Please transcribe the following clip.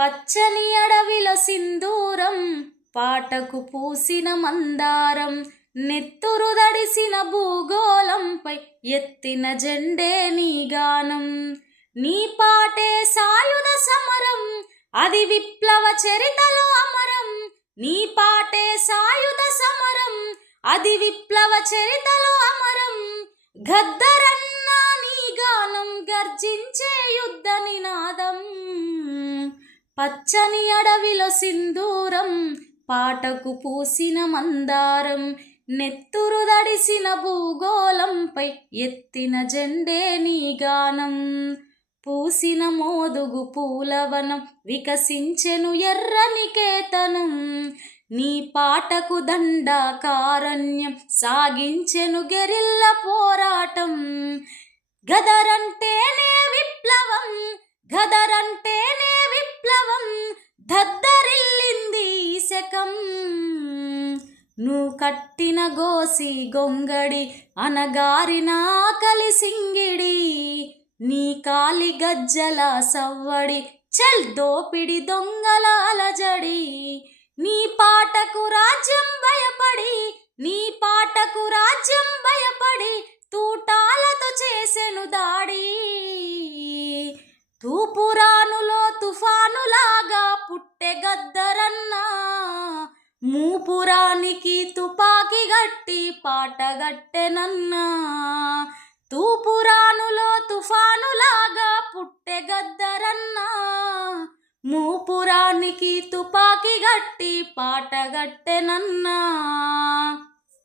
పచ్చని అడవిలో సింధూరం, పాటకు పూసిన మందారం, నెత్తురు దడిసిన భూగోళంపై ఎత్తిన జెండే నీ గానం. నీ పాటే సాయుధ సమరం, అది విప్లవ చరితలో అమరం. నీ పాటే సాయుధ సమరం, అది విప్లవ చరితలో అమరం. గద్దరన్నా నీ గానం, గర్జించే యుద్ధ నినాదం. పచ్చని అడవిలో సింధూరం, పాటకు పూసిన మందారం, నెత్తురు దడిసిన భూగోళంపై ఎత్తిన జెండే నీ గానం. పూసిన మోదుగు పూలవనం, వికసించెను ఎర్రని కేతనం. నీ పాటకు దండకారణ్యం, సాగించెను గెరిల్ల పోరాటం. గదరంటేనే విప్లవం, గదరంటేనే విప్లవం, దద్దరిల్లింది ఈ శకం. నువ్వు కట్టిన గోసి గొంగడి, అనగారిన ఆకలి సింగిడి. నీ కాలి గజ్జల సవ్వడి, చల్ దోపిడి దొంగల అలజడి. నీ పాటకు రాజ్యం భయపడి, నీ పాటకు రాజ్యం భయపడి, తూటాలతో చేసెను దాడి. తూపురానులో తుఫానులాగా పుట్టె గద్దరన్నా, మూపురానికి తుపాకి గట్టి పాటగట్టెనన్నా. తూపురానులో తుఫానులాగా పుట్టె గద్దరన్నా, మూపురానికి తుపాకి గట్టి పాటగట్టెనన్నా.